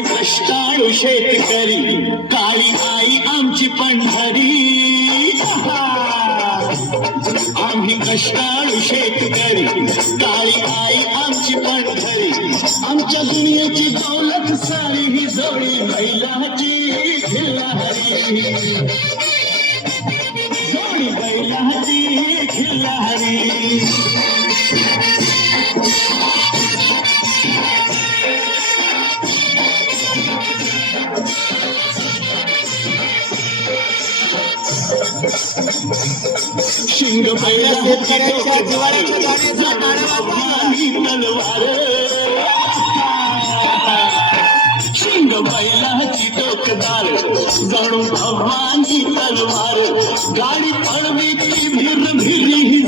कष्टाळू शेतकरी काळी आई आमची पंढरी कष्टाळू शेतकरी काळी आई आमची पंढरी. आमच्या दुनियेची दौलत सारी ही जोडी बैलाची खिल्लारी. शिंग शेतकऱ्यांच्या जिव्हाळ्याच्या गाण्याचा तलवार शिंग बैलाची टोकदार जणू भवानी तलवार गाडी पळवी ती भिर भिरी ही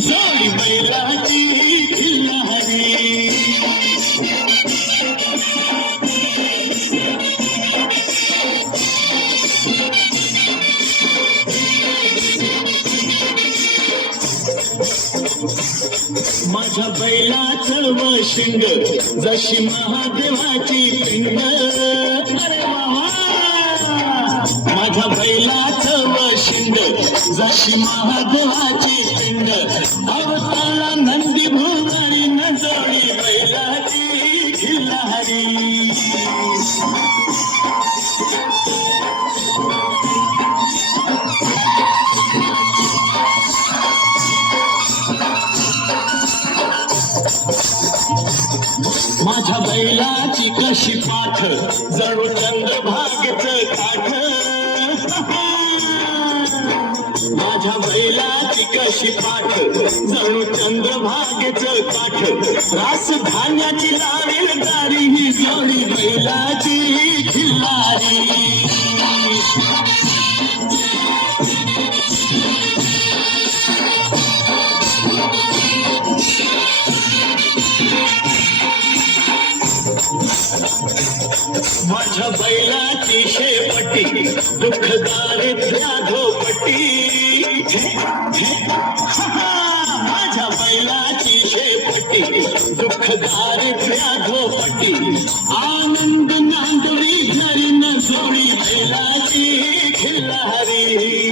माझ्या बैलाचं वशिंग जशी महादेवाची पिंग अरे वा! माझ्या बैलाचं वशिंग जशी महादेवाची पिंड. अवताला नंद बैलाची कशी पाठ? जणू चंद्रभागच काठ. माझ्या बैलाची कशी पाठ? जणू चंद्रभागच काठ. रास धान्याची लावेल दारी ही जोडी बैलाची. माझ्या बैलाची शेपटी दुःख दारिद्र्या धोपटी माझ्या बैलाची शेपटी दुःख दारिद्र्या धोपटी आनंद नांदवी घरी न जोडी बैलाची खिल्लारी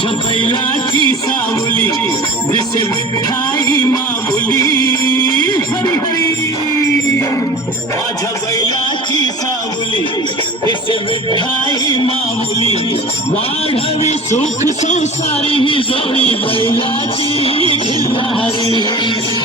माझ्या बैलाची सावली जसे मिठाई मामुली हरी हरी. माझ्या बैलाची सावली जसे मिठाई मामुली वाढवी सुख संसारी ही जोडी बैलाची खिल्लारी.